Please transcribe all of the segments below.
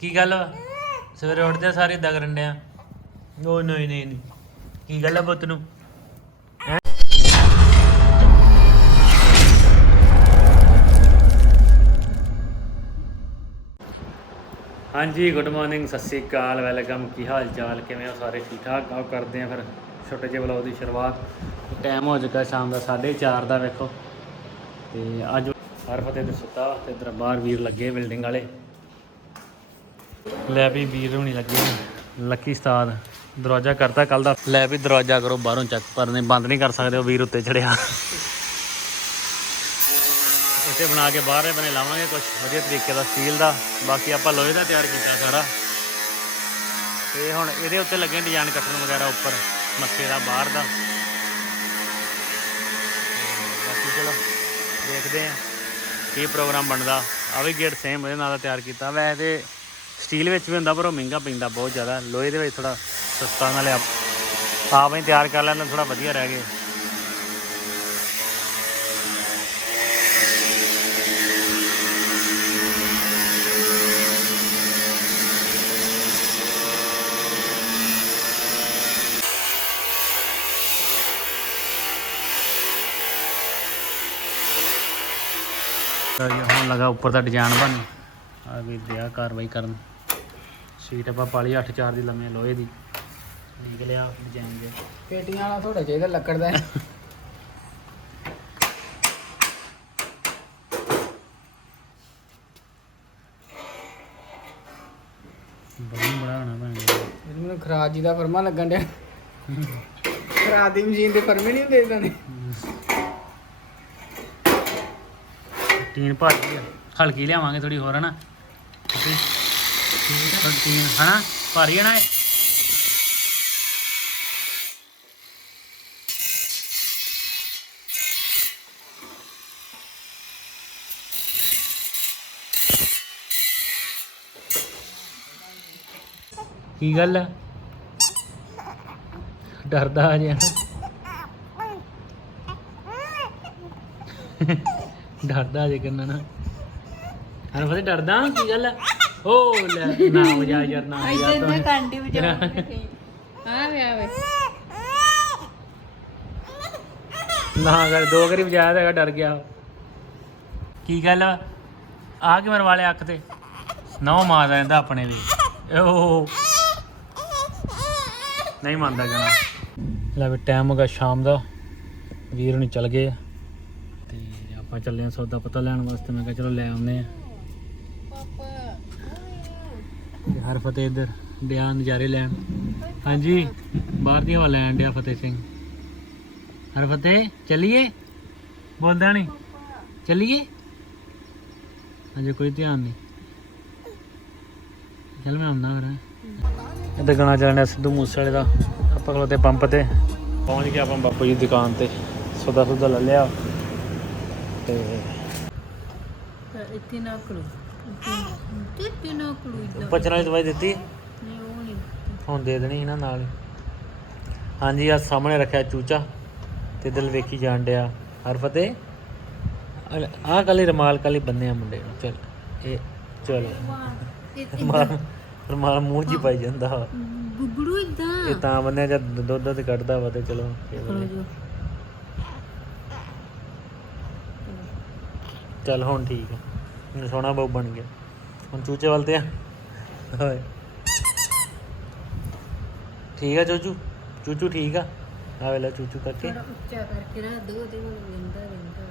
ਕੀ ਗੱਲ ਵਾ? ਸਵੇਰੇ ਉੱਠਦੇ ਸਾਰੇ ਇਦਾਂ ਕਰਨ ਡਿਆ? ਉਹ ਨਹੀਂ ਨਹੀਂ ਨਹੀਂ। ਕੀ ਗੱਲ ਆ ਪੁੱਤ ਨੂੰ? ਹੈਂ? ਹਾਂਜੀ ਗੁੱਡ ਮਾਰਨਿੰਗ ਸਤਿ ਸ੍ਰੀ ਅਕਾਲ ਵੈਲਕਮ ਕੀ ਹਾਲ ਚਾਲ ਕਿਵੇਂ ਹੋ ਸਾਰੇ? ਠੀਕ ਠਾਕ ਆਓ ਕਰਦੇ ਆ ਫਿਰ ਛੋਟੇ ਜਿਹੇ ਵਲੌਗ ਦੀ ਸ਼ੁਰੂਆਤ। ਟਾਈਮ ਹੋ ਚੁੱਕਾ ਸ਼ਾਮ ਦਾ 4:30 ਦਾ ਵੇਖੋ। ਤੇ ਅੱਜ ਹਰ ਫਤਿਹ ਤੇ ਸੁੱਤਾ ਤੇ ਇਧਰ ਬਾਹਰ ਵੀਰ ਲੱਗੇ ਬਿਲਡਿੰਗ ਵਾਲੇ। ਲੈ ਵੀ ਵੀਰ ਹੋਣੀ ਲੱਗੇ ਲੱਕੀ ਉਸਤਾਦ, ਦਰਵਾਜ਼ਾ ਕਰਤਾ ਕੱਲ ਦਾ। ਲੈ ਵੀ ਦਰਵਾਜ਼ਾ ਕਰੋ ਬਾਹਰੋਂ ਚੱਕ, ਪਰ ਨਹੀਂ, ਬੰਦ ਨਹੀਂ ਕਰ ਸਕਦੇ ਉਹ ਵੀਰ ਉੱਤੇ ਚੜਿਆ। ਇੱਥੇ ਬਣਾ ਕੇ ਬਾਹਰੇ ਬਨੇ ਲਾਵਾਂਗੇ ਕੁਝ ਵਧੀਆ ਤਰੀਕੇ ਦਾ ਸਟੀਲ ਦਾ। ਬਾਕੀ ਆਪਾਂ ਲੋਹੇ ਦਾ ਤਿਆਰ ਕੀਤਾ ਸਾਰਾ। ਤੇ ਹੁਣ ਇਹਦੇ ਉੱਤੇ ਲੱਗੇ ਡਿਜ਼ਾਈਨ ਕੱਟਣ ਵਗੈਰਾ ਉੱਪਰ, ਮੱਥੇ ਦਾ, ਬਾਹਰ ਦਾ। ਬਾਕੀ ਚਲੋ, ਦੇਖਦੇ ਆਂ ਕੀ ਪ੍ਰੋਗਰਾਮ ਬਣਦਾ। ਆ ਵੀ ਗੇਟ ਸੇਮ ਉਹਦੇ ਨਾਲ ਤਿਆਰ ਕੀਤਾ। ਵੈਸੇ ਤੇ ਸਟੀਲ ਵਿੱਚ ਵੀ ਹੁੰਦਾ, ਪਰ ਉਹ ਮਹਿੰਗਾ ਪੈਂਦਾ ਬਹੁਤ ਜ਼ਿਆਦਾ। ਲੋਹੇ ਦੇ ਵਿੱਚ ਥੋੜਾ ਸਸਤਾ, ਨਾਲ ਆਪ ਹੀ ਤਿਆਰ ਕਰ ਲੈਂਦਾ ਥੋੜਾ ਵਧੀਆ ਰਹਿ ਗਏ। ਹੁਣ ਲਗਾ ਉੱਪਰ ਦਾ ਡਿਜ਼ਾਈਨ ਬਣ ਆ ਵੀ ਦਿਆ ਕਾਰਵਾਈ ਕਰਨ। ਸੀਟ ਆਪਾਂ ਪਾਲੀ 8-4 ਦੀ ਲੰਮੇ ਲੋਹੇ ਦੀ। ਨਿਕਲਿਆ ਡਿਜ਼ਾਈਨ ਦੇ। ਪੇਟੀਆਂ ਵਾਲਾ ਥੋੜਾ ਚਾਹੀਦਾ ਲੱਕੜ ਦਾ ਬੜੀ ਹੋਣਾ ਭੈਣ ਮੈਨੂੰ ਖਰਾਜ ਜੀ ਦਾ ਫਰਮਾ ਲੱਗਣ ਡਿਆ। ਖਰਾਜ ਦੀ ਮਸ਼ੀਨ ਦੇ ਫਰਮੇ ਨਹੀਂ ਹੁੰਦੇ ਇਦਾਂ ਦੇ। ਟੀਨ ਭਾਰੀ ਹਲਕੀ ਲਿਆਵਾਂਗੇ ਥੋੜੀ ਹੋਰ ਹਨਾ? ਥੋੜੀ ਟੀਨ ਹਨਾ ਭਾਰੀ ਹੈ ਕੀ ਗੱਲ ਆ? ਡਰਦਾ ਆ ਜਿਆ ਡਰਦਾ ਜੇ ਕਿੰਨਾ ਨਾ। ਹਰ ਫਤੇ ਡਰਦਾ ਕੀ ਗੱਲ ਆ? ਓ ਲੈ ਨਾ ਵਜਾ ਯਾਰ ਨਾ ਵਜਾ ਮੈਂ ਤੂੰ। ਕਾਂਡੀ ਵਜਾ ਹਾਂ ਵੇ ਆਵੇ ਨਾ ਕਰ ਦੋ ਵਾਰੀ ਵਜਾਇਆ ਤਾਂ ਹੈਗਾ ਡਰ ਗਿਆ ਉਹ। ਕੀ ਗੱਲ ਆ? ਆ ਕੇ ਮਰਵਾ ਲਿਆ ਅੱਖ ਤੇ? ਨੌ ਮਾਰਦਾ ਰਹਿੰਦਾ ਆਪਣੇ ਓ ਨਹੀਂ ਮੰਨਦਾ ਲੈ ਵੀ ਟਾਈਮ ਹੋ ਗਿਆ ਸ਼ਾਮ ਦਾ। ਵੀਰ ਨਹੀਂ ਚੱਲ ਗਏ ਆ। ਤੇ ਆਪਾਂ ਚੱਲੇ ਆ ਸੌਦਾ ਪਤਾ ਲੈਣ ਵਾਸਤੇ। ਮੈਂ ਕਿਹਾ ਚਲੋ ਲੈ ਆਉਂਦੇ ਆ ਤੇ ਹਰ ਫਤਿਹ ਇੱਧਰ ਡਿਆ ਨਜ਼ਾਰੇ ਲੈਣ। ਹਾਂਜੀ, ਬਾਹਰ ਦੀ ਹਵਾ ਲੈਣ ਡਿਆ ਫਤਿਹ ਸਿੰਘ। ਹਰ ਫਤਿਹ, ਚੱਲੀਏ? ਬੋਲਦਾ ਨਹੀਂ ਚੱਲੀਏ? ਅਜੇ ਕੋਈ ਧਿਆਨ ਨਹੀਂ ਚੱਲ ਮੈਂ ਆਉਂਦਾ ਫਿਰ। ਇਹ ਗਾਣਾ ਚੱਲਣਾ ਸਿੱਧੂ ਮੂਸੇ ਵਾਲੇ ਦਾ। ਆਪਾਂ ਖਲੋਤੇ ਪੰਪ ਤੇ। ਪਹੁੰਚ ਗਿਆ ਆਪਾਂ ਬਾਪੂ ਜੀ ਦੁਕਾਨ ਤੇ। ਸੌਦਾ ਸੌਦਾ ਲੈ ਲਿਆ। ਤੇ ਇੱਥੇ ਨਾ ਕਰੋ। ਇਦਾਂ ਵਾਲੀ ਦਵਾਈ ਦਿੱਤੀ? ਨਹੀਂ ਉਹ ਨਹੀਂ ਹੁਣ ਦੇ ਦੇਣੀ ਸੀ ਨਾ ਨਾਲ। ਹੀ। ਹਾਂਜੀ ਆ ਸਾਹਮਣੇ ਰੱਖਿਆ ਚੂਚਾ ਤੇ ਦਿਲ ਵੇਖੀ ਜਾਣ ਡਿਆ। ਹਰ ਫਤਿਹ ਆਹ ਕਾਲੀ ਰਮਾਲ ਕਾਲੀ ਬੰਨੇ ਆ ਮੁੰਡੇ ਨੂੰ। ਚਲ ਇਹ ਚਲੋ। ਰਮਾਲ ਰਮਾਲ ਮੂੰਹ ਹੀ ਪਾਈ ਜਾਂਦਾ ਵਾ। ਗੁੱਗੜੂ ਇਦਾਂ। ਇਹ ਤਾਂ ਬੰਨਿਆ ਜਦ ਦੁੱਧ ਦੁੱਧ ਕੱਢਦਾ ਵਾ ਤੇ ਚਲੋ ਇਹ। ਜੋ। ਚੱਲ ਹੁਣ ਠੀਕ ਆ। ਹੁਣ ਸੋਹਣਾ ਬਹੁ ਬਣ ਗਿਆ। ਹੁਣ ਚੂਚੇ ਵੱਲ ਤੇ ਆ। ਹੋਏ ਠੀਕ ਆ ਚੂਚੂ? ਚੂਚੂ ਠੀਕ ਆ? ਆ ਵੇਲਾ ਚੂਚੂ ਕਰਕੇ। ਥੋੜਾ ਉੱਚਾ ਕਰਕੇ ਰੱਖ ਦੋ ਉਹਦੇ ਕੋਲ ਰਹਿੰਦਾ ਰਹਿੰਦਾ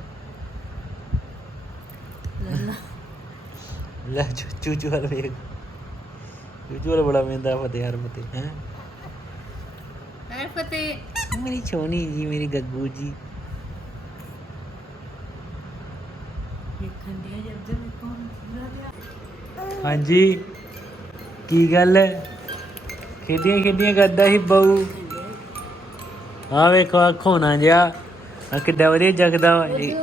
ਲੈ ਚੂਚੂ ਵਾਲ ਵੇਖ। ਚੂਚੂ ਵਾਲ ਬੜਾ ਵੇਂਦਾ ਫਤਿਹ ਹਰ ਫਤਿਹ ਹੈ ਫਤੇ ਮੇਰੀ ਛੋਣੀ ਜੀ ਮੇਰੀ ਗੱਗੂ ਜੀ। ਦੇਖਣ ਦੇ ਜਦ ਹਾਂਜੀ। ਕੀ ਗੱਲ ਹੈ? ਖੇਡੀਆਂ ਖੇਡੀਆਂ ਕਰਦਾ ਸੀ ਬਹੂ। ਆ ਵੇਖੋ ਆ ਖੋਣਾ ਜਿਆ ਆ ਕਿੱਡਾ ਵਧੀਆ ਜਗਦਾ ਵਾ। ਇਹ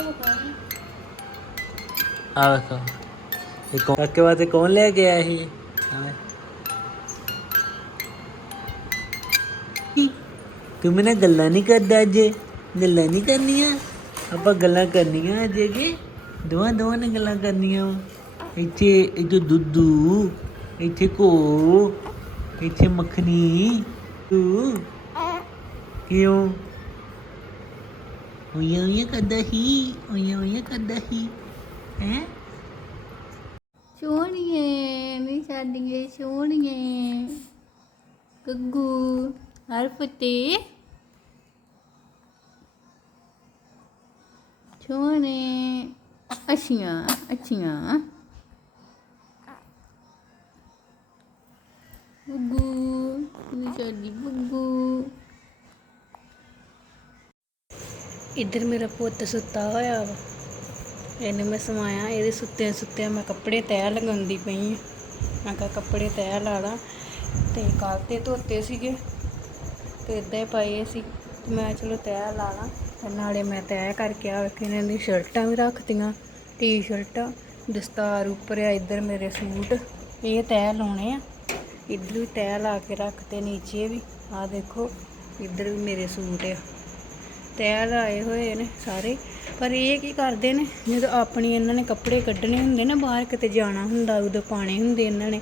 ਆ ਵੇਖੋ। ਇਹ ਕੌਣ ਅੱਕੇ ਵਾਸਤੇ ਕੌਣ ਲੈ ਕੇ ਆਇਆ ਇਹ ਹਾਂ ਤੂੰ ਮੇਰੇ ਨਾਲ ਗੱਲਾਂ ਨਹੀਂ ਕਰਦਾ ਅੱਜ। ਗੱਲਾਂ ਨਹੀਂ ਕਰਨੀਆਂ? ਆਪਾਂ ਗੱਲਾਂ ਕਰਨੀਆਂ ਅੱਜ ਕਿ ਦੋਵਾਂ ਦੋਵਾਂ ਨੇ ਗੱਲਾਂ ਕਰਨੀਆਂ ਵਾ। ਇੱਥੇ ਇੱਥੇ ਦੁੱਧੂ, ਇੱਥੇ ਕੋ ਇੱਥੇ ਮੱਖਣੀ। ਤੂੰ ਕਿਉਂ? ਉਇਆ ਉਇਆ ਕਰਦਾ ਹੀ ਉਇਆ ਉਇਆ ਕਰਦਾ ਹੀ। ਹੈ? ਸੋਹਣੀਏ ਮੇਰੀ ਸਾਡੀਏ ਸੋਹਣੀਏ ਗੱਗੂ, ਹਰਫਤੇ। ਸੋਹਣੇ ਅੱਛੀਆਂ ਅੱਛੀਆਂ। ਗੱਗੂ ਮੇਰੀ ਸਾਡੀ ਗੱਗੂ ਇੱਧਰ ਮੇਰਾ ਪੁੱਤ ਸੁੱਤਾ ਹੋਇਆ ਵਾ ਇਹਨੂੰ ਮੈਂ ਸਮਾਇਆ ਇਹਦੇ ਸੁੱਤੇ ਸੁੱਤੇ ਮੈਂ ਕੱਪੜੇ ਤੈਅ ਲਗਾਉਂਦੀ ਪਈ ਹਾਂ ਮੈਂ ਕਿਹਾ ਕੱਪੜੇ ਤੈਅ ਲਾ ਲਾ ਤੇ ਕੱਲ ਤੇ ਧੋਤੇ ਸੀਗੇ ਤੇ ਇਦਾਂ ਹੀ ਪਏ ਸੀ ਤੇ ਮੈਂ ਚਲੋ ਤੈਅ ਲਾ ਲਾ ਤੇ ਨਾਲੇ ਮੈਂ ਤੈਅ ਕਰਕੇ ਆ ਵੇਖ ਇਹਨਾਂ ਦੀ ਸ਼ਰਟਾਂ ਵੀ ਰੱਖਤੀਆਂ ਟੀ-ਸ਼ਰਟਾਂ ਦਸਤਾਰ ਉੱਪਰ ਆ ਇੱਧਰ ਮੇਰੇ ਸੂਟ ਇਹ ਤੈਅ ਲਾਉਣੇ ਆ ਇੱਧਰ ਵੀ ਤੈਅ ਲਾ ਕੇ ਰੱਖਤੇ ਨੀਚੇ ਵੀ ਆ ਦੇਖੋ, ਇੱਧਰ ਵੀ ਮੇਰੇ ਸੂਟ ਆ। ਤੈਅ ਲਾਏ ਹੋਏ ਨੇ ਸਾਰੇ, ਪਰ ਇਹ ਕੀ ਕਰਦੇ ਨੇ, ਜਦੋਂ ਆਪਣੀ ਇਹਨਾਂ ਨੇ ਕੱਪੜੇ ਕੱਢਣੇ ਹੁੰਦੇ ਨਾ, ਬਾਹਰ ਕਿਤੇ ਜਾਣਾ ਹੁੰਦਾ, ਉਦੋਂ ਪਾਣੇ ਹੁੰਦੇ ਇਹਨਾਂ ਨੇ।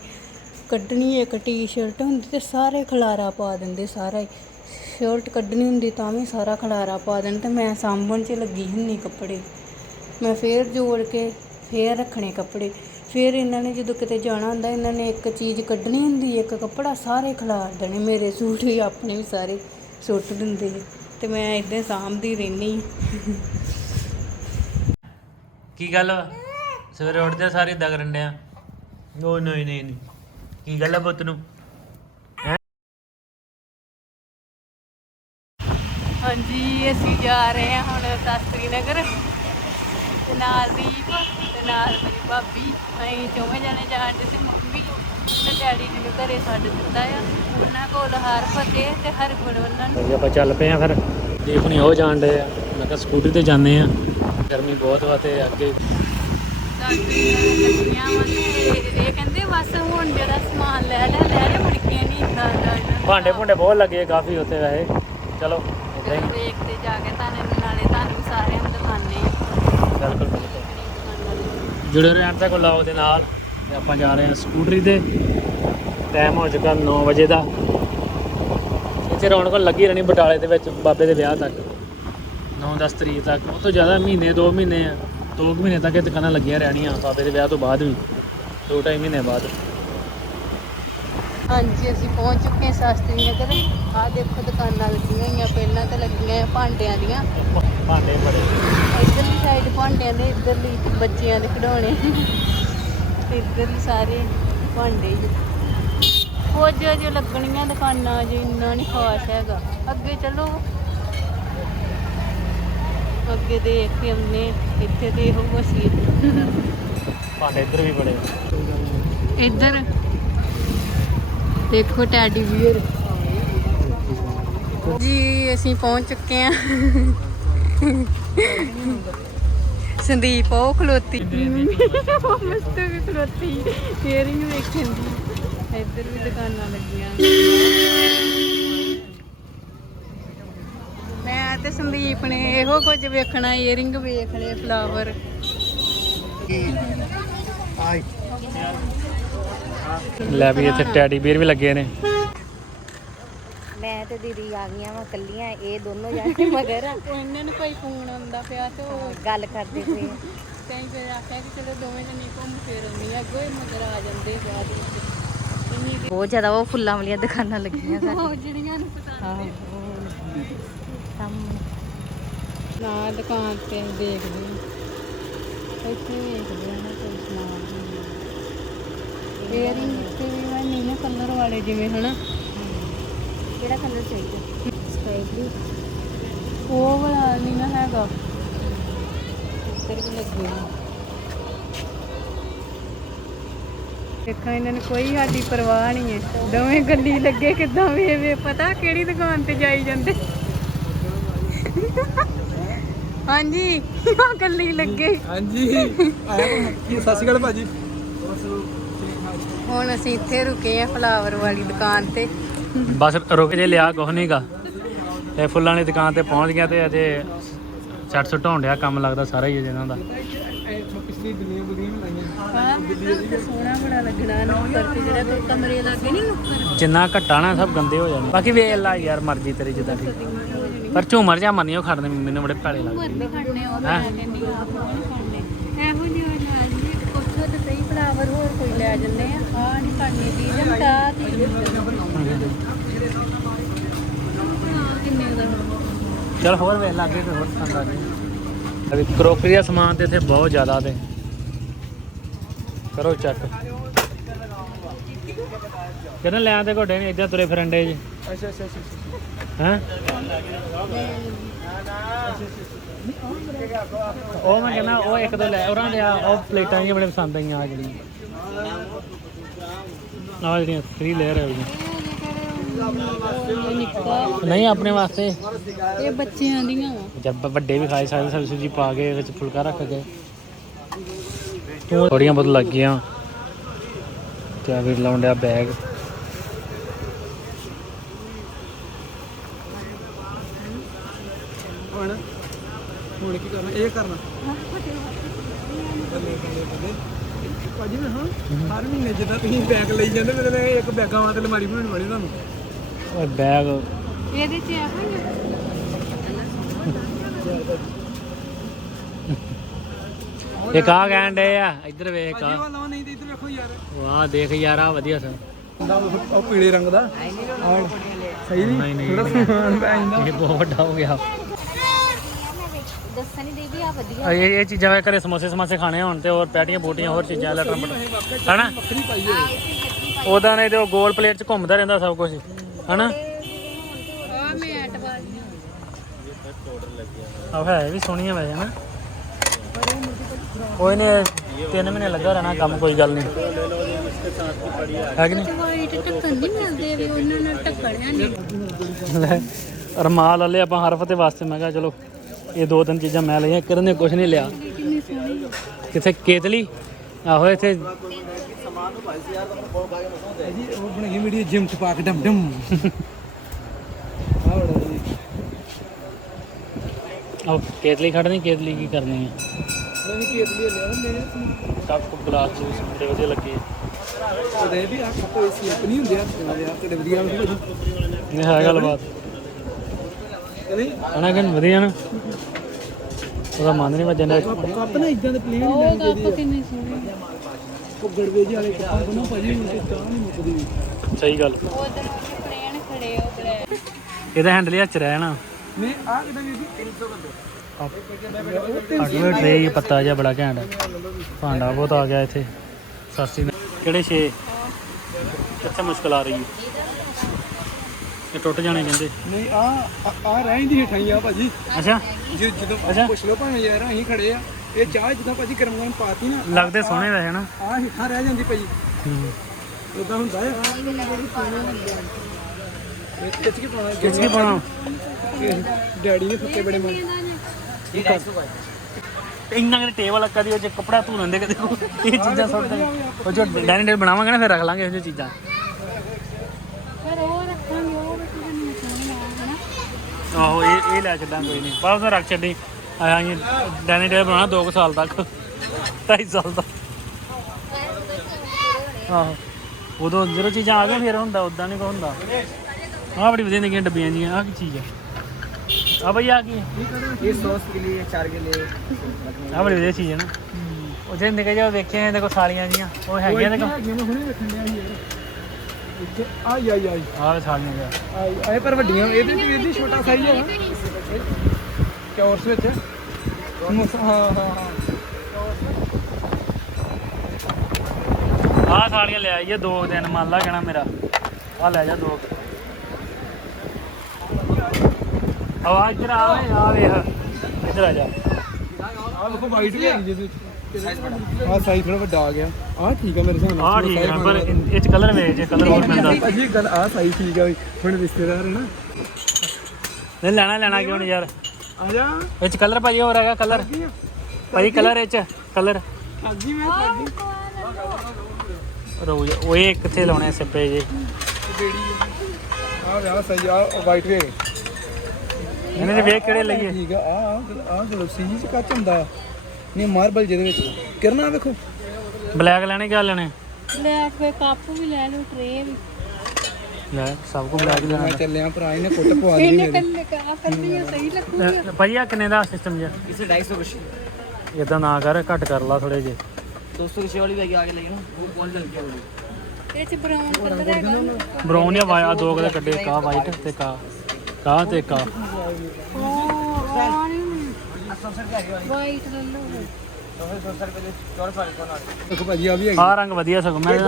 ਕੱਢਣੀ ਇੱਕ ਟੀ-ਸ਼ਰਟ ਹੁੰਦੀ ਤੇ ਸਾਰੇ ਖਲਾਰਾ ਪਾ ਦਿੰਦੇ ਸਾਰਾ। ਹੀ ਸ਼ਰਟ ਕੱਢਣੀ ਹੁੰਦੀ ਤਾਂ ਵੀ ਸਾਰਾ ਖਲਾਰਾ ਪਾ ਦੇਣ ਤੇ ਮੈਂ ਸਾਂਭਣ 'ਚ ਲੱਗੀ ਹੁੰਨੀ ਕੱਪੜੇ। ਮੈਂ ਫੇਰ ਜੋੜ ਕੇ ਫੇਰ ਰੱਖਣੇ ਕੱਪੜੇ। ਫਿਰ ਇਹਨਾਂ ਨੇ ਜਦੋਂ ਕਿਤੇ ਜਾਣਾ ਹੁੰਦਾ ਇਹਨਾਂ ਨੇ ਇੱਕ ਚੀਜ਼ ਕੱਢਣੀ ਹੁੰਦੀ ਇੱਕ ਕੱਪੜਾ ਸਾਰੇ ਖਿਲਾਰ ਦੇਣੇ ਮੇਰੇ ਸੂਟ ਵੀ ਆਪਣੇ ਵੀ ਸਾਰੇ ਸੁੱਟ ਦਿੰਦੇ ਨੇ ਤੇ ਮੈਂ ਇਦਾਂ ਸਾਂਭਦੀ ਰਹਿੰਦੀ ਕੀ ਗੱਲ? ਸਵੇਰੇ ਉੱਠਦੇ ਸਾਰੇ ਡਿਆ? ਓ ਨਹੀਂ ਨਹੀਂ ਨਹੀਂ। ਕੀ ਗੱਲ ਆ ਪੁੱਤ ਨੂੰ? ਹਾਂਜੀ ਅਸੀਂ ਜਾ ਰਹੇ ਹਾਂ ਹੁਣ ਸ਼ਾਸਤਰੀ ਨਗਰ। ਤੇ ਨਾਲ ਦੀਪ ਤੇ ਨਾਲ ਮੇਰੀ ਭਾਬੀ। ਅਸੀਂ ਚੌਵੇਂ ਜਣੇ ਜਾਣ ਦੇ ਤੇ ਮੰਮੀ ਤੇ ਡੈਡੀ ਨੇ ਵੀ ਘਰੇ ਛੱਡ ਦਿੱਤਾ ਆ। ਉਹਨਾਂ ਕੋਲ ਹਰ ਫਤਿਹ ਤੇ ਹਰ ਗੁਣਵੰਦਨ ਜੀ ਆਪਾਂ ਚੱਲ ਪਏ ਆ ਫਿਰ। ਦੀਪ ਨਹੀਂ ਹੋ ਜਾਣ ਡੇ ਆ। ਮੈਂ ਕਿਹਾ ਸਕੂਟਰੀ ਤੇ ਜਾਂਦੇ ਆ। ਗਰਮੀ ਬਹੁਤ ਵਾ ਤੇ ਅੱਗੇ ਤੇ ਇਹ ਕਹਿੰਦੇ ਬਸ ਹੁਣ ਜਿਹੜਾ ਸਮਾਨ ਲੈ ਲੈ ਲੈ ਲੈ ਮੁੜ ਕੇ ਨਹੀਂ ਭਾਂਡੇ ਭੁੰਡੇ ਬਹੁਤ ਲੱਗੇ ਕਾਫੀ ਉੱਥੇ ਵੈਸੇ। ਚਲੋ ਏਦਾਂ ਹੀ। ਵੇਖ ਤੇ ਜਾ ਕੇ ਤੁਹਾਨੂੰ ਨਾਲੇ ਤੁਹਾਨੂੰ ਸਾਰਿਆਂ ਨੂੰ ਦਿਖਾਣੇ ਬਿਲਕੁਲ ਬਿਲਕੁਲ ਜੁੜੇ ਰਹਿਣ ਤੱਕ ਲਾਓ ਦੇ ਨਾਲ ਤੇ ਆਪਾਂ ਜਾ ਰਹੇ ਹਾਂ ਸਕੂਟਰੀ ਤੇ। ਟਾਈਮ ਹੋ ਚੁੱਕਾ 9 ਵਜੇ ਦਾ। ਇੱਥੇ ਰੌਣਕ ਲੱਗੀ ਰਹਿਣੀ ਬਟਾਲੇ ਦੇ ਵਿੱਚ, ਬਾਬੇ ਦੇ ਵਿਆਹ ਤੱਕ। 9-10 ਤਰੀਕ ਤੱਕ। ਉਹ ਤੋਂ ਜ਼ਿਆਦਾ ਮਹੀਨੇ 2 ਮਹੀਨੇ 2 ਮਹੀਨੇ ਤੱਕ ਇਹ ਦੁਕਾਨਾਂ ਲੱਗੀਆਂ ਰਹਿਣੀਆਂ ਬਾਬੇ ਦੇ ਵਿਆਹ ਤੋਂ ਬਾਅਦ ਵੀ। 2-2 ਮਹੀਨੇ ਬਾਅਦ। ਹਾਂਜੀ ਅਸੀਂ ਪਹੁੰਚ ਚੁੱਕੇ ਹਾਂ ਸ਼ਾਸਤਰੀ ਨਗਰ। ਆਹ ਦੇਖੋ ਦੁਕਾਨਾਂ ਲੱਗੀਆਂ ਹੋਈਆਂ ਪਹਿਲਾਂ ਤਾਂ ਲੱਗੀਆਂ ਭਾਂਡਿਆਂ ਦੀਆਂ। ਭਾਂਡੇ ਬੜੇ। ਇੱਧਰਲੀ ਸਾਈਡ ਭਾਂਡਿਆਂ ਦੇ ਇੱਧਰਲੀ ਬੱਚਿਆਂ ਦੇ ਖਿਡੌਣੇ। ਤੇ ਇੱਧਰਲੀ ਸਾਰੇ ਭਾਂਡੇ ਹੀ। ਕੁਝ ਜੋ ਲੱਗਣੀਆਂ ਦੁਕਾਨਾਂ ਜੋ ਇੰਨਾ ਨਹੀਂ ਖਾਸ ਹੈਗਾ। ਅੱਗੇ ਚਲੋ। ਅੱਗੇ ਦੇਖ ਕੇ ਆਉਂਦੇ। ਇੱਥੇ ਤੇ ਇਹੋ ਕੁਛ ਹੀ ਹੈ। ਭਾਂਡੇ ਇੱਧਰ ਵੀ ਬੜੇ। ਇੱਧਰ ਦੇਖੋ ਟੈਡੀ ਬੀਅਰ। ਜੀ ਅਸੀਂ ਪਹੁੰਚ ਚੁੱਕੇ ਹਾਂ। ਸੰਦੀਪ ਉਹ ਖਲੋਤੀ। ਮਸਤ ਵੀ ਖਲੋਤੀ। ਏਅਰਿੰਗ ਵੇਖਣ ਦੀ ਇੱਧਰ ਵੀ ਦੁਕਾਨਾਂ ਲੱਗੀਆਂ। ਮੈਂ ਤੇ ਸੰਦੀਪ ਨੇ ਇਹੋ ਕੁਝ ਵੇਖਣਾ ਏਅਰਿੰਗ ਵੇਖ ਲਏ ਫਲਾਵਰ ਲੈ ਵੀ ਇੱਥੇ ਟੈਡੀ ਬੀਅਰ ਵੀ ਲੱਗੇ ਨੇ। ਮੈਂ ਤੇ ਦੀਦੀ ਆ ਗਈਆਂ ਵਾ ਕੱਲੀਆਂ ਇਹ ਦੋਨੋਂ ਜਾਣੇ ਮਗਰ। ਆ। ਉਹ ਇਹਨਾਂ ਨੂੰ ਕੋਈ ਫੋਨ ਆਉਂਦਾ ਪਿਆ ਤੇ ਉਹ ਗੱਲ ਕਰਦੇ ਪਏ। ਤੈਂ ਫਿਰ ਆਖਿਆ ਕਿ ਚਲੋ ਦੋਵੇਂ ਜਣੇ ਘੁੰਮ ਫਿਰ ਆਉਂਦੀ ਆ ਅੱਗੋਂ ਹੀ ਮਗਰ ਆ ਜਾਂਦੇ ਵਿੱਚ। ਇੰਨੀ ਕੁ- ਬਹੁਤ ਜ਼ਿਆਦਾ ਉਹ ਫੁੱਲਾਂ ਵਾਲੀਆਂ ਦੁਕਾਨਾਂ ਲੱਗੀਆਂ ਸਨ ਉਹ ਜਿਹੜੀਆਂ ਨੂੰ ਪਸੰਦ ਹੈ ਸਾਹਮਣੇ ਨਾ ਦੁਕਾਨ ਤੇ ਅਸੀਂ ਦੇਖਦੇ। ਹਾਂ ਇੱਥੇ ਵੇਖਦੇ ਆ ਕੋਈ ਸਮਾਨ ਏਅਰਿੰਗ ਇੱਥੇ ਵੀ ਮੈਂ ਨਹੀਂ ਨਾ ਕਲਰ ਵਾਲੇ ਜਿਵੇਂ ਹਨਾ? ਕਿਹੜਾ ਕਲਰ ਚਾਹੀਦਾ? ਸਕਾਈ ਬਲੂ ਉਹ ਵਾਲਾ ਨਹੀਂ ਨਾ ਹੈਗਾ। ਇੱਧਰ ਵੀ ਲੱਗੇ ਨੇ। ਦੇਖਾਂ ਇਹਨਾਂ ਨੂੰ ਕੋਈ ਸਾਡੀ ਪਰਵਾਹ ਨਹੀਂ ਹੈ। ਦੋਵੇਂ ਗੱਡੀ ਲੱਗੇ ਕਿੱਦਾਂ ਵੇ ਵੇ ਪਤਾ ਕਿਹੜੀ ਦੁਕਾਨ ਤੇ ਜਾਈ ਜਾਂਦੇ? ਹਾਂਜੀ ਆ ਗੱਲੀ ਲੱਗੇ। ਹਾਂਜੀ। ਆਇਆ ਸਤਿ ਸ਼੍ਰੀ ਅਕਾਲ ਭਾਜੀ। ਹੁਣ ਅਸੀਂ ਇੱਥੇ ਰੁਕੇ ਆ ਫਲਾਵਰ ਵਾਲੀ ਦੁਕਾਨ ਤੇ। ਬਸ ਰੁਕ ਜੇ ਲਿਆ ਕੁਛ ਨਹੀਂਗਾ ਤੇ ਫੁੱਲਾਂ ਵਾਲੀ ਦੁਕਾਨ ਤੇ ਪਹੁੰਚ ਗਿਆ ਤੇ ਅਜੇ ਛੱਟ ਸੁੱਟ ਹੋਣ ਡਿਆ ਕੰਮ ਲੱਗਦਾ ਸਾਰਾ ਹੀ ਇਹਨਾਂ ਦਾ। ਪਿਛਲੀ ਦੁਨੀਆ ਬੁਲੀਆਂ ਲਾਈਆਂ ਹਾਂ ਤੇ ਸੋਹਣਾ ਬੜਾ ਲੱਗਣਾ ਨੁੱਕਰ ਤੇ ਜਿਹੜਾ ਤੂੰ ਕਮਰੇ ਲੱਗੇ ਨਹੀਂ ਨੁੱਕਰ। ਜਿੰਨਾ ਘਟਾ ਨਾ ਸਭ ਗੰਦੇ ਹੋ ਜਾਣੇ। ਬਾਕੀ ਵੇਖ ਲਾ ਯਾਰ ਮਰਜ਼ੀ ਤੇਰੀ ਜਿੱਦਾਂ ਠੀਕ। ਪਰ ਝੂਮਰ ਜਾਂ ਮੰਨਿਓ ਖੜਨੇ ਮੈਨੂੰ ਬੜੇ ਭਾਲੇ ਲੱਗਦੇ ਮਰ ਵੀ ਖੜਨੇ ਉਹ ਹੈਂ? ਮੈਂ ਕਹਿੰਦੀ ਆ ਉਹ ਨਹੀਂ ਖੜਨੇ ਇਹੋ ਜਿਹੇ ਨਾਲ ਜੀ ਉੱਥੋਂ ਤੇ ਸਹੀ ਫਲਾਵਰ ਹੋਰ ਕੋਈ ਲੈ ਜਾਂਦੇ ਆ? ਆ ਨਹੀਂ ਖੜਨੀ ਚੀਜ਼ ਮਟਾ ਤੀ ਕਿੰਨੇ ਦਾ। ਚਲ ਹੋਰ ਵੇਖ ਲਾਗੇ ਤੇ ਹੋਰ ਪਸੰਦ ਆ ਅਭੀ ਕਰੋਕਰੀ ਦਾ ਸਮਾਨ ਤੇ ਇੱਥੇ ਬਹੁਤ ਜ਼ਿਆਦਾ ਤੇ। ਕਰੋ ਚੈੱਕ ਕਿਹਨੇ ਲਿਆਂ ਤੇ ਘੋੜੇ ਨੇ ਇੱਧਰ ਤੁਰੇ ਫਿਰੰਡੇ ਜੀ। ਅੱਛਾ ਅੱਛਾ ਅੱਛਾ ਹੈ? ਉਹ ਮੈਂ ਕਹਿੰਦਾ ਉਹ ਇੱਕ ਦੋ ਲੈ ਉਹਨਾਂ ਦੇ ਆ ਉਹ ਪਲੇਟਾਂ ਜਿਹੀਆਂ ਬੜੇ ਪਸੰਦ ਆਈਆਂ ਆ ਜਿਹੜੀਆਂ। ਆ ਜਿਹੜੀਆਂ 3 ਲੇਅਰ ਹੈ ਉਹਦੀਆਂ। ਨਹੀਂ ਆਪਣੇ ਵਾਸਤੇ। ਇਹ ਬੱਚਿਆਂ ਦੀਆਂ ਜਦ ਵੱਡੇ ਵੀ ਖਾਏ ਸਕਦੇ ਸਬਜ਼ੀ ਸੁਬਜ਼ੀ ਪਾ ਕੇ ਵਿੱਚ ਫੁਲਕਾ ਰੱਖ ਕੇ। ਥੋੜੀਆਂ ਬਹੁਤ ਲੱਗ ਗਈਆਂ। ਤੇ ਆ ਵੀ ਲਾਉਣ ਡਿਆ ਬੈਗ ਹੁਣ ਹੁਣ ਕੀ ਕਰਨਾ? ਇਹ ਕਰਨਾ। ਬੱਲੇ ਬੱਲੇ ਬੱਲੇ। ਭਾਜੀ ਮੈਂ ਹਾਂ ਹਰ ਮਹੀਨੇ ਜਿੱਦਾਂ ਤੁਸੀਂ ਬੈਗ ਲਈ ਜਾਂਦੇ ਮੇਰੇ ਨਾਲ ਇੱਕ ਬੈਗਾਂ ਵਾਂ ਤੇ ਅਲਮਾਰੀ ਬਣਾਉਣੀ ਬਣੀ ਤੁਹਾਨੂੰ। ਉਹ ਬੈਗ ਇਹਦੇ ਚ ਇਹੋ ਹੀ ਆ। ਇਹ ਕਾ ਕਹਿਣ ਡੇ ਆ ਇੱਧਰ ਵੇਖ ਭਾਜੀ ਆ ਉਹ ਲਾਵਾ ਨਹੀਂ ਤੇ ਇੱਧਰ ਵੇਖੋ ਯਾਰ। ਵਾਹ ਦੇਖ ਯਾਰ ਆ ਵਧੀਆ ਸਰ ਉਹ ਪੀਲੇ ਰੰਗ ਦਾ। ਸਹੀ ਨਹੀਂ, ਨਹੀਂ। ਥੋੜਾ ਸਮਾਨ ਪੈ ਜਾਂਦਾ। ਇਹ ਬਹੁਤ ਵੱਡਾ ਹੋ ਗਿਆ। ਦੱਸਣ ਹੀ ਦੇਗੀ ਆ ਵਧੀਆ ਇਹ ਇਹ ਚੀਜ਼ਾਂ ਵੇ ਘਰੇ ਸਮੋਸੇ ਸਮਾਸੇ ਖਾਣੇ ਹੋਣ ਤੇ ਹੋਰ ਪੈਟੀਆਂ ਬੂਟੀਆਂ ਹੋਰ ਚੀਜ਼ਾਂ ਲਟਰ ਪਟ ਹਨਾ? ਵੱਖਰੀ ਪਾਈ ਹੋਈ ਉਹਦਾ ਨਹੀਂ ਤੇ ਉਹ ਗੋਲ ਪਲੇਟ 'ਚ ਘੁੰਮਦਾ ਰਹਿੰਦਾ ਸਭ ਕੁਝ ਹਨਾ? ਆ ਮੈਟ ਵਾਲੀਆਂ ਆ ਹੈ ਵੀ ਸੋਹਣੀਆਂ ਵੈਸੇ ਨਾ ਕੋਈ ਨਹੀਂ ਤਿੰਨ ਮਹੀਨੇ ਲੱਗਾ ਰਹਿਣਾ ਕੰਮ ਕੋਈ ਗੱਲ ਨਹੀਂ ਹੈ ਕਿ ਨਹੀਂ ਵਾਈਟ ਢੱਕਣ ਨਹੀਂ ਮਿਲਦੇ ਵੀ ਉਹਨਾਂ ਨਾਲ ਢੱਕਣਿਆ ਨਹੀਂ ਲੈ ਰਮਾਲ ਵਾਲੇ ਆਪਾਂ ਹਰਫ ਤੇ ਵਾਸਤੇ ਮੈਂ ਕਿਹਾ ਚਲੋ। ਇਹ ਦੋ ਤਿੰਨ ਚੀਜ਼ਾਂ ਮੈਂ ਲਈਆਂ ਕਿਰਨ ਨੇ ਕੁਝ ਨਹੀਂ ਲਿਆ। ਕਿੱਥੇ? ਕੇਤਲੀ? ਆਹੋ ਇੱਥੇ। ਜੀ ਉਹ ਬਣਾਈ ਵੀਡੀਓ ਜਿਮ ਚ ਪਾ ਕੇ ਡਮ ਡਮ ਆਹ ਕੇਤਲੀ ਖੜਨੀ ਕੇਤਲੀ ਕੀ ਕਰਨੀ ਆ? ਨਹੀਂ ਕੀ ਲਈ ਲਿਆ ਲੈ ਕੱਪ ਗਲਾਸ ਜੂਸ ਬੜੇ ਵਧੀਆ ਲੱਗੇ। ਉਹਦੇ ਵੀ ਆ ਕੱਪ ਇਸ ਸੀਪ ਨਹੀਂ ਹੁੰਦੇ ਆ ਯਾਰ ਤੇ ਵਧੀਆ ਹੁੰਦੇ ਇਹ ਹੈ ਗੱਲਬਾਤ। ਕਿ ਵਧੀਆ ਨਾ? ਉਹਦਾ ਮਨ ਨਹੀਂ ਵੱਜਣ ਡਿਆ। ਕੱਪ ਨਾ ਇਦਾਂ ਦੇ ਪਲੇਨ ਉਹ ਕੱਪ ਕਿੰਨੀ ਸੋਹਣੀ। ਆ। ਉਹ ਗੜਵੇ ਜਿਹੇ ਵਾਲੇ ਕੱਪਾਂ ਨਾ ਭਾਜੀ ਹੁਣ ਤੇ ਚਾਹ ਨਹੀਂ ਮੁੱਕਦੀ। ਸਹੀ ਗੱਲ। ਉਹ ਦਿਨ ਉਹ ਪ੍ਰੇਣ ਖੜੇ ਉਹ ਬਲੈਕ ਇਹਦਾ ਹੈਂਡਲ ਹੀ ਹੱਥ 'ਚ ਰਹਿਣਾ ਨਹੀਂ ਆ ਕਿਦਾਂ ਵੀ 300 ਬੰਦੇ। ਅਗਲੇ ਟਰੇ ਹੀ ਪੱਤਾ ਜਿਹਾ ਬੜਾ ਘੈਂਟ। ਭਾਂਡਾ ਬਹੁਤ ਆ ਗਿਆ ਇੱਥੇ। ਸਸਤੀ ਨੇ। ਕਿਹੜੇ ਛੇ? ਕਿੱਥੇ ਮੁਸ਼ਕਲ ਆ ਰਹੀ ਹੈ? ਇਹ ਟੁੱਟ ਜਾਣੇ ਕਹਿੰਦੇ। ਨਹੀਂ ਆ ਆ ਰਹਿੰਦੀ ਠਾਈ ਆ ਭਾਜੀ। ਅੱਛਾ। ਜੇ ਜਦੋਂ। ਪੁੱਛ ਲਓ ਭਾਵੇਂ ਯਾਰ ਅਸੀਂ ਖੜੇ ਆ। ਇਹ ਚਾਹ ਜਿੱਦਾਂ ਭਾਜੀ ਗਰਮ ਗਰਮ ਪਾਤੀ ਨਾ ਲੱਗਦੇ ਸੋਹਣੇ ਵੈਸੇ ਨਾ। ਆ ਹਿੱਠਾ ਰਹਿ ਜਾਂਦੀ ਭਾਜੀ। ਹੂੰ। ਉਦਾਂ ਹੁੰਦਾ ਆ। ਇਹ ਖਿੱਚ ਕੇ ਕੀ ਪਾਣਾ ਇਹ ਡੈਡੀ ਨੇ ਫੱਕੇ ਬੜੇ ਮਾਰੇ ਇੰਨਾ ਕਿ ਟੇਬਲ ਕਦੀ ਉਹ ਚ ਕੱਪੜਾ ਧੋ ਲੈਂਦੇ ਕਦੇ ਇਹ ਚੀਜ਼ਾਂ ਸੁੱਟਦੇ ਉਹ ਜੋ ਡਾਈਨਿੰਗ ਟੇਬਲ ਬਣਾਵਾਂਗੇ ਨਾ ਫਿਰ ਰੱਖ ਲਾਂਗੇ ਇਹੋ ਜਿਹੀਆਂ ਚੀਜ਼ਾਂ। ਉਹ ਰੱਖਾਂਗੇ ਉਹ ਵੀ ਕਿੰਨੀ ਸੋਹਣੀ ਆ ਹਨਾ ਆਹੋ ਇਹ ਇਹ ਲੈ ਚੱਲਾਂ ਕੋਈ ਨਹੀਂ। ਉਹਦਾ ਰੱਖ ਛੱਡੀ ਆਇਆ ਇਹ ਡਾਈਨਿੰਗ ਟੇਬਲ ਬਣਾਉਣਾ 2 ਸਾਲ ਤੱਕ। 2.5 ਸਾਲ ਤੱਕ। ਆਹੋ। ਉਦੋਂ ਜਦੋਂ ਚੀਜ਼ਾਂ ਆ ਗਈਆਂ ਫਿਰ ਹੁੰਦਾ ਉਦਾਂ ਨਹੀਂ ਕੋ ਹੁੰਦਾ। ਆਹ ਬੜੀ ਵਧੀਆ ਨਿੱਕੀਆਂ ਡੱਬੀਆਂ ਜੀਆਂ ਆਹ ਕੀ ਚੀਜ਼ ਆ? ਆ ਬਈ ਆ ਕੀ? ਇਹ ਸੌਸ ਕੇ ਲਈ ਚਾਰ ਕੇ ਲਈ ਆਹ ਬੜੀ ਵਧੀਆ ਚੀਜ਼ ਹੈ ਨਾ। ਉਹ ਜਿਹੜੇ ਨਿੱਕੇ ਜਿਹੇ ਵੇਖੇ ਨੇ ਦੇਖੋ ਸਾਲੀਆਂ ਜੀਆਂ। ਉਹ ਹੈਗੀਆਂ ਦੇਖੋ ਹੈਗੀਆਂ ਇੱਥੇ। ਆਈ ਆਈ ਆਈ। ਆਹ ਸਾਲੀਆਂ ਜਿਹਾ ਆਈ ਆਏ ਪਰ ਵੱਡੀਆਂ। ਇਹਦੇ ਵੀ ਇਹਦੀ ਛੋਟਾ ਸਾਈਜ਼ ਹੈ ਚੌਰਸ ਵਿੱਚ? ਸਮੋਸਾ ਹਾਂ ਹਾਂ ਹਾਂ। ਆਹ ਸਾਲੀਆਂ ਲੈ ਆਈਏ ਦੋ ਦਿਨ ਮੰਨ ਲਾ ਕਹਿਣਾ ਮੇਰਾ। ਆ ਲੈ ਜਾ ਦੋ। ਆਵਾਜ਼ ਇੱਧਰ ਆ ਵੇ ਆ ਵੇਖ। ਇੱਧਰ ਆ ਜਾ। ਆ ਵੇਖੋ ਵਾਈਟ ਵੀ ਹੈਗੀ ਜਿਹਦੇ ਵਿੱਚ। ਆ ਸਾਈਜ਼ ਥੋੜਾ ਵੱਡਾ ਆ ਗਿਆ। ਆ ਠੀਕ ਆ ਮੇਰੇ ਹਿਸਾਬ ਨਾਲ। ਆਹ ਠੀਕ ਹੈ ਪਰ ਇਹ ਇਹ ਚ ਕਲਰ ਵੇਚ ਜੇ ਕਲਰ ਹੋਰ ਪੈਂਦਾ। ਅਜੀ ਗੱਲ ਆ ਸਾਈਜ਼ ਠੀਕ ਆ ਵੀ ਹੁਣ ਰਿਸ਼ਤੇਦਾਰ ਹੈ ਨਾ। ਨਹੀਂ ਲੈਣਾ ਲੈਣਾ ਕਿਉਂ ਨਹੀਂ ਯਾਰ? ਆ ਜਾ। ਇਹ ਚ ਕਲਰ ਭਾਜੀ ਹੋਰ ਹੈਗਾ ਕਲਰ ਭਾਜੀ। ਕਲਰ ਇਹ ਚ ਕਲਰ ਅੱਜੀ ਮੈਂ ਸਾਡੀ ਰੋਜ਼ ਓਏ ਕਿੱਥੇ ਲਾਉਣੇ ਸਿੱਪੇ ਜੇ? ਆ ਵਿਆਹ ਸਹੀ ਆ ਵਾਈਟ ਵੀ। ਇਹਨੇ ਵੇਖ ਕਿਹੜੇ ਲਈਏ। ਠੀਕ ਆ ਆ ਆ ਗਲੋਸੀ ਜੀ ਚ ਕੱਚ ਹੁੰਦਾ। ਆ। ਨਹੀਂ ਮਾਰਬਲ ਜਿਹਦੇ ਵਿੱਚ। ਕਿਰਨਾ ਵੇਖੋ। ਬਲੈਕ ਲੈਣੇ ਕਿਆ ਲੈਣੇ? ਬਲੈਕ ਵੇ ਕੱਪ ਵੀ ਲੈ ਲਓ ਟਰੇ ਵੀ। ਲੈ ਸਭ ਕੁਝ ਬਲੈਕ ਲੈਣਾ ਮੈਂ ਚੱਲਿਆ ਭਰਾ ਇਹਨੇ ਕੁੱਟ ਪਵਾ ਦੀ ਇਹਨੇ ਕੰਨ ਕਾ ਕੰਨੀ ਸਹੀ ਲੱਗੂਗੀ। ਭਾਈ ਕਿੰਨੇ ਦਾ ਸਿਸਟਮ ਜਿਆ ਇਸੇ 250 ਕੁਛ। ਇਦਾਂ ਨਾ ਕਰ ਘੱਟ ਕਰ ਲਾ ਥੋੜੇ ਜੇ 200 ਕੁਛ ਵਾਲੀ ਵੀ ਆ ਕੇ ਲੈ ਜਾਣਾ ਉਹ ਕੋਲ ਲੱਗ ਗਿਆ ਇਹ ਚ ਬਰਾਊਨ ਕਲਰ ਹੈਗਾ ਬਰਾਊਨ ਆ ਵਾਇਆ ਦੋ ਕਲਰ ਕੱਢੇ ਕਾ ਵਾਈਟ ਤੇ ਕਾ ਕਾ ਤੇ ਕਾ ਵਾਈਟ ਲੈ ਲਓ ਦੇਖੋ ਭਾਜੀ ਆ ਵੀ ਹੈਗੀ। ਆ ਰੰਗ ਵਧੀਆ ਸਗੋਂ ਮੈਂ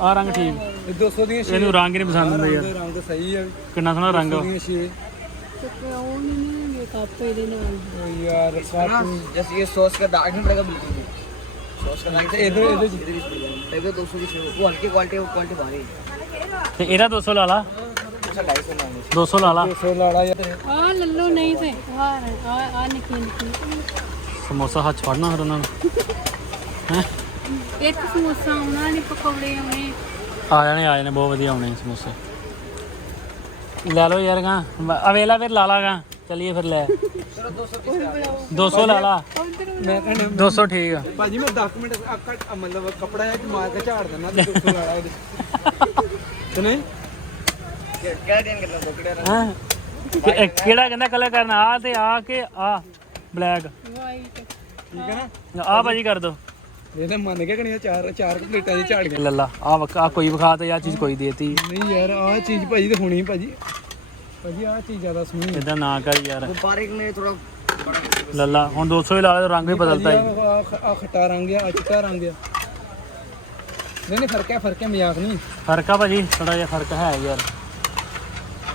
ਆ ਰੰਗ ਠੀਕ। ਇਹ 200 ਦੀਆਂ ਛੇ। ਇਹਨੂੰ ਰੰਗ ਹੀ ਨਹੀਂ ਪਸੰਦ ਆਉਂਦਾ ਯਾਰ। ਰੰਗ ਤਾਂ ਸਹੀ ਆ ਕਿੰਨਾ ਸੋਹਣਾ ਰੰਗ ਆ। 200 ਦੀਆਂ ਛੇ। ਤੇ ਉਹ ਨਹੀਂ ਨਹੀਂ ਮੇਕਅਪ ਇਹਦੇ ਨਾਲ ਉਹ ਯਾਰ ਸਾਥ ਜਸ ਇਹ ਸੌਸ ਦਾ ਦਾਗ ਨਹੀਂ ਪੜੇਗਾ ਬਿਲਕੁਲ ਵੀ। ਸੌਸ ਦਾ ਦਾਗ ਤੇ ਇਹਦੇ ਇਹਦੇ ਵਿੱਚ ਇਹਦੇ ਵਿੱਚ ਪੜੇਗਾ 200 ਦੀ ਛੇ। ਉਹ ਹਲਕੀ ਕੁਆਲਿਟੀ ਉਹ ਕੁਆਲਿਟੀ ਬਾਰੇ ਤੇ ਇਹਦਾ 200 ਲਾ ਲਾ। 200 ਲਾ ला 200 ਲਾੜਾ ਯਾਰ। ਆ ਲੱਲੋ ਨਹੀਂ ਤੇ ਆ ਆ ਆ ਨਿੱਕੀ ਨਿੱਕੀ। ਸਮੋਸਾ ਹੱਥ 'ਚ ਫੜਨਾ ਫਿਰ ਉਹਨਾਂ ਨੂੰ। ਹੈਂ? ਇੱਕ ਸਮੋਸਾ ਆਉਣਾ ਨਹੀਂ ਪਕੌੜੇ ਆਉਣੇ। ਆ ਜਾਣੇ ਆ ਜਾਣੇ ਬਹੁਤ ਵਧੀਆ ਆਉਣੇ ਸਮੋਸੇ। ਲੈ ਲਓ ਯਾਰ ਗਾ ਅਵੇਲਾ ਫਿਰ ਲਾ ਲਾਗਾ ਚਲਿਏ ਫਿਰ ਲੈ। 200 ਲਾ ਲਾ। ਮੈਂ ਕਹਿੰਦਾ 200 ਠੀਕ ਆ। ਭਾਜੀ ਮੈਂ 10 ਮਿੰਟ ਆ ਕੱਟ ਆ ਮਤਲਬ ਕਪੜਾ ਜਿਹਾ ਮਾਰ ਕੇ ਝਾੜ ਦਿੰਦਾ ਤੇ 200 ਲਾੜਾ ਉਹਦੇ ਤੇ ਨਹੀਂ? ਹਾਂ ਕਿ- ਕਿਹੜਾ ਕਹਿੰਦਾ ਕਲਰ ਕਰਨਾ ਆ ਤੇ ਆ ਕੇ ਆ ਬਲੈਕ ਵਾਈਟ ਠੀਕ ਹੈ ਨਾ ਆ ਭਾਜੀ ਕਰ ਦੋ ਇਹਨੇ ਮੰਨ ਕੇ ਕਣੀਆਂ ਚਾਰ ਚਾਰ ਕੁ ਪਲੇਟਾਂ ਦੀ ਝਾੜ ਗਿਆ ਲੱਲਾ ਆ ਆ ਕੋਈ ਵਿਖਾ ਤੇ ਆ ਚੀਜ਼ ਕੋਈ ਦੇਤੀ ਨਹੀਂ ਯਾਰ ਆਹ ਚੀਜ਼ ਭਾਜੀ ਤੇ ਹੋਣੀ ਭਾਜੀ ਭਾਜੀ ਆਹ ਚੀਜ਼ ਜ਼ਿਆਦਾ ਸੋਹਣੀ ਹੈ ਇਦਾਂ ਨਾ ਕਰ ਯਾਰ गुब्बारे में थोड़ा बड़ा ਲੱਲਾ ਹੁਣ 200 ਹੀ ਲਾ ਲੈ ਰੰਗ ਵੀ ਬਦਲਤਾ ਹੀ ਆ ਖੱਟਾ ਰੰਗ ਆ ਆ ਚਿੱਟਾ ਰੰਗ ਆ ਨਹੀਂ ਨਹੀਂ ਫਰਕ ਹੈ ਫਰਕ ਹੈ ਮਜ਼ਾਕ ਨਹੀਂ ਫਰਕ ਆ ਭਾਜੀ ਥੋੜਾ ਜਿਹਾ ਫਰਕ ਹੈ ਯਾਰ ਯਾਰ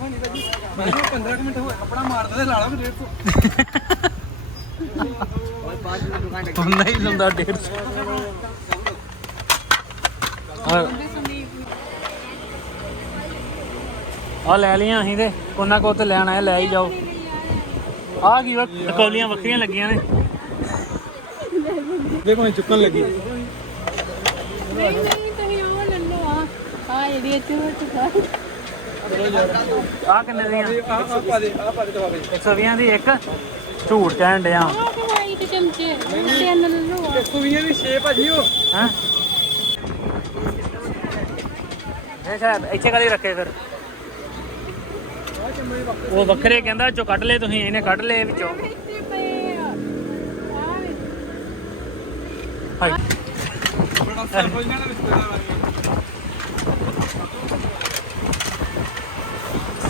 ਹੋਣੀ ਭਾਜੀ ਮੈਂ 15 ਆ ਲੈ ਲਈਆਂ ਅਸੀਂ ਤੇ ਕੋਨਾ ਕੋ ਲੈਣ ਆਇਆ ਲੈ ਹੀ ਜਾਓ। ਆ ਕੀ ਵਾ ਟਕੌਲੀਆਂ ਵੱਖਰੀਆਂ ਲੱਗੀਆਂ ਨੇ। ਦੇ ਭਾਵੇਂ ਚੁੱਕਣ ਲੱਗੀ। ਨਹੀਂ ਨਹੀਂ ਤੁਸੀਂ ਆ ਆ ਜਿਹੜੀ ਇੱਥੇ ਚੁੱਕਾ। ਆ ਕਿੰਨੇ ਦੀਆਂ? ਆ ਆ ਪਾ ਦੇ ਆ ਪਾ ਦੇ ਦਵਾ ਦੇ। 120 ਦੀ ਇੱਕ ਝੂਠ ਕਹਿਣ ਡਿਆ। ਆ ਤੇ ਵਾਈਟ ਚਮਚੇ। ਤਿੰਨ ਲੈ ਲਓ ਆ 120 ਦੀ 6 ਭਾਜੀ ਉਹ। ਹਾਂ? ਇਹ ਸ਼ਾਇਦ ਇੱਥੇ ਕਦੇ ਰੱਖੇ ਫਿਰ। ਉਹ ਵੱਖਰੇ ਕਹਿੰਦਾ ਚੋ ਕੱਢ ਲਏ ਤੁਸੀਂ ਇਹਨੇ ਕੱਢ ਲਏ ਵਿੱਚੋਂ। ਹਾਈ ਬੜਾ ਰਿਸ਼ਤੇਦਾਰ ਆ ਗਿਆ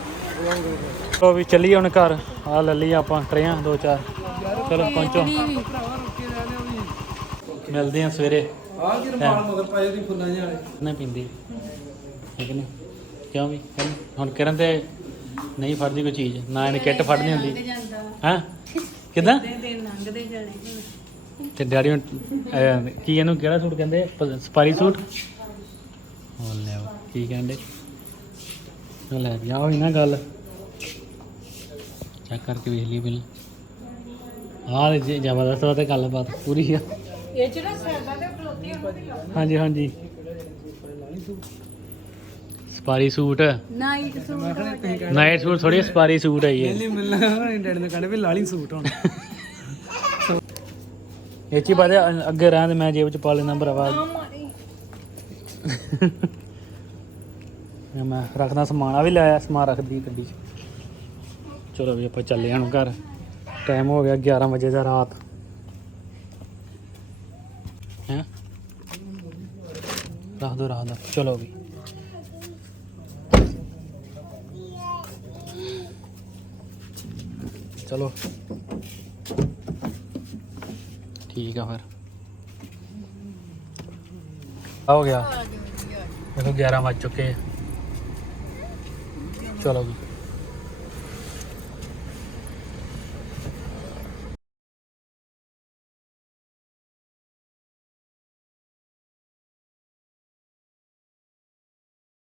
ਲੋ ਵੀ ਚੱਲੀਏ ਹੁਣ ਘਰ। ਆ ਲੈ ਲਈ ਆਪਾਂ ਟਰੇਆਂ ਦੋ ਚਾਰ। ਚਲੋ ਪਹੁੰਚੋ। ਮਿਲਦੇ ਆ ਸਵੇਰੇ। ਆ ਕੀ ਰਮਾਲ ਮਗਰ ਪਾਏ ਦੀ ਫੁੱਲਾਂ ਜਿਹੇ ਵਾਲੇ। ਨਾ ਪੀਂਦੀ। ਠੀਕ ਨਹੀਂ? ਕਿਉਂ ਵੀ? ਹੁਣ ਕਰਨ ਤੇ ਨਹੀਂ ਫੜਦੀ ਕੋਈ ਚੀਜ਼। ਨਾ ਇਹਨੇ ਕਿੱਟ ਫੜਨੀ ਹੁੰਦੀ। ਹਾਂ? ਕਿਦਾਂ? ਤੇ ਡੈਡੀ ਕੀ ਇਹਨੂੰ ਕਿਹੜਾ ਸੂਟ ਕਹਿੰਦੇ? Safari suit? ਹੋ ਲੈ ਕੀ ਕਹਿੰਦੇ? ਲੈ ਵੀ ਆ ਹੋਈ ਨਾ ਗੱਲ। ਚੈੱਕ ਕਰਕੇ ਵੇਖ ਲਈ ਪਹਿਲਾਂ। ਆਹ ਜੇ ਜ਼ਬਰਦਸਤ ਵਾ ਤੇ ਗੱਲਬਾਤ ਪੂਰੀ ਆ। ਇਹ ਚ ਨਾ ਸਾਡਾ ਤੇ ਖਲੋਤੀ ਹੁੰਦੀ ਹਾਂਜੀ ਹਾਂਜੀ। Safari suit. Night suit night suit ਥੋੜੀ ਸਪਾਰੀ ਸੂਟ ਹੈ ਇਹ। ਨਹੀਂ ਮਿਲਣਾ ਡੈਡ ਨੇ ਕਹਿੰਦੇ ਵੀ ਲਾਲੀ ਸੂਟ ਹੁਣ। ਇਹ ਚੀ ਬਾਦੇ ਅੱਗੇ ਰਹਿਣ ਦੇ ਮੈਂ ਜੇਬ ਚ ਪਾ ਲੈਣਾ ਭਰਾਵਾ। ਇਹ ਮੈਂ ਰੱਖਦਾ ਸਮਾਨ ਆ ਵੀ ਲਾਇਆ ਸਮਾਨ ਰੱਖਦੀ ਗੱਡੀ 'ਚ। ਚਲੋ ਵੀ ਆਪਾਂ ਚੱਲੇ ਹਾਂ ਘਰ। ਟਾਈਮ ਹੋ ਗਿਆ 11 ਵਜੇ ਦਾ ਰਾਤ। ਹੈ? ਰੱਖ ਦੋ ਰੱਖ ਦੋ। ਚਲੋ ਵੀ। ਚਲੋ। ਠੀਕ ਆ ਫਿਰ। ਹੋ ਗਿਆ। ਦੇਖੋ 11 ਵਜ ਚੁੱਕੇ ਆ। 咋了？